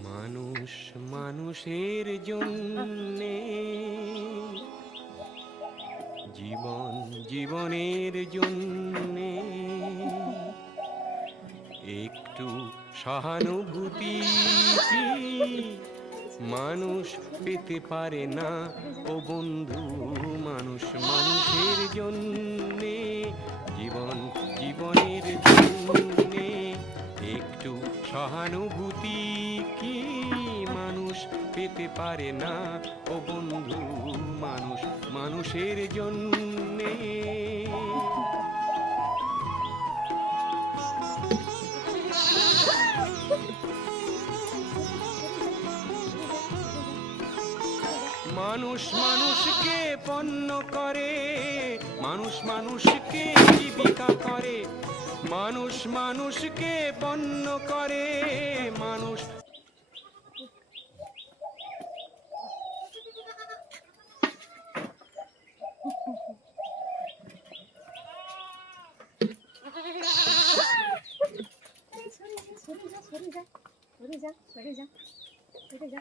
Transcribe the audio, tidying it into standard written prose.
মানুষ মানুষের জন্যে, জীবন জীবনের জন্যে একটু সহানুভূতি কি মানুষ পেতে পারে না ও বন্ধু? মানুষ মানুষের জন্যে, জীবন জীবনের জন্যে একটু সহানুভূতি কি মানুষ পেতে পারে না ও বন্ধু? মানুষ মানুষের জন্যে। মানুষ মানুষকে পণ্য করে, মানুষ মানুষকে জীবিকা করে, মানুষ মানুষকে পণ্য করে, মানুষ সরে যা, সরে যা, সরে যা, সরে যা, সরে যা।